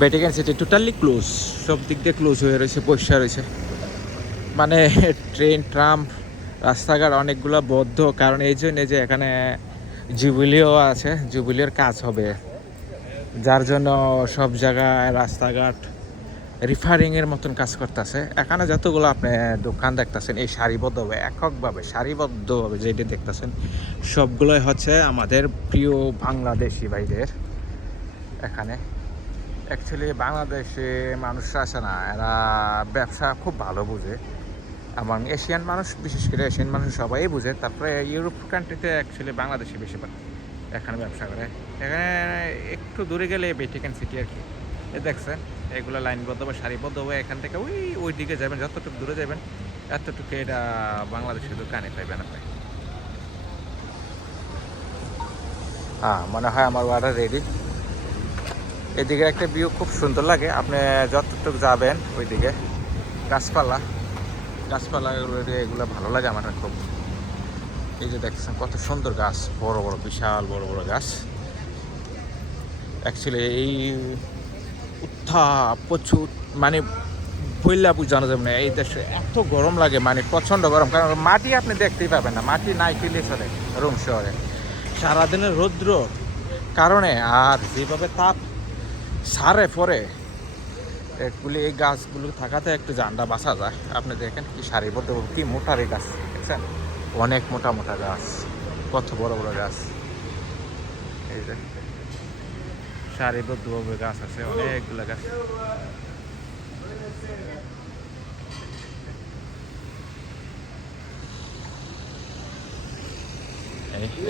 Vatican city totally close সব দিক দিয়ে ক্লোজ হয়ে রয়েছে পরিষ্কার রয়েছে। মানে ট্রেন ট্রাম রাস্তাঘাট অনেকগুলো বদ্ধ। কারণ এই জন্য যে এখানে জুবিলিও আছে জুবিলির কাজ হবে। যার জন্য সব জায়গায় রাস্তাঘাট রিফারিংয়ের মতন কাজ করতেছে। এখানে যতগুলো আপনি দোকান দেখতেছেন, এই সারিবদ্ধভাবে, এককভাবে, সারিবদ্ধভাবে যেটি দেখতেছেন, সবগুলোই হচ্ছে আমাদের প্রিয় বাংলাদেশি ভাইদের এখানে। অ্যাকচুয়ালি বাংলাদেশে মানুষরা আসে না, এরা ব্যবসা খুব ভালো বুঝে। এবং এশিয়ান মানুষ, বিশেষ করে এশিয়ান মানুষ সবাই বুঝে। তারপরে ইউরোপ কান্ট্রিতে অ্যাকচুয়ালি বাংলাদেশি বেশিরভাগ এখানে ব্যবসা করে। এখানে একটু দূরে গেলে বেটিকেন সিটি আর কি। এ দেখছেন, এগুলো লাইনবদ্ধ বা সারিবদ্ধ হয়ে এখান থেকে ওই ওই দিকে যাবেন, যতটুকু দূরে যাবেন, এতটুকু এটা বাংলাদেশের দোকানে পাইবেন আপনি। হ্যাঁ মনে হয় আমার অর্ডার রেডি এদিকে একটা ভিউ খুব সুন্দর লাগে। আপনি যতটুকু যাবেন ওইদিকে। গাছপালা। গাছপালা এগুলো ভালো লাগে আমার খুব। এই যে দেখছেন কত সুন্দর গাছ, বড় বড়, বিশাল, বড় বড় গাছ। অ্যাকচুয়ালি এই উত্থাপ প্রচুর মানে বইলা বুঝানো যাবে না। এই দেশে এত গরম লাগে মানে প্রচণ্ড গরম। কারণ মাটি আপনি দেখতেই পাবেন না। মাটি নাই কিলে চলে রুম শহরে। সারাদিনের রৌদ্র। কারণে আর যেভাবে তাপ সারে পরে এগুলি এই গাছগুলো থাকাতে একটু জানটা বাঁচা যায়। আপনি দেখেন কি সারিবদ্ধ কি মোটার এই গাছ, দেখছেন? অনেক মোটা মোটা গাছ, কত বড় বড় গাছ। এই যে গাছ আছে, অনেকগুলো গাছ।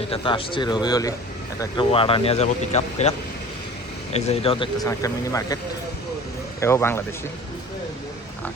এটা তো আসছে রবিওলি এটা একটা ওয়ার্ডার নিয়ে যাব পিক আপ এই যে এটাও দেখতেছেন একটা মিনি মার্কেট এও বাংলাদেশি। আর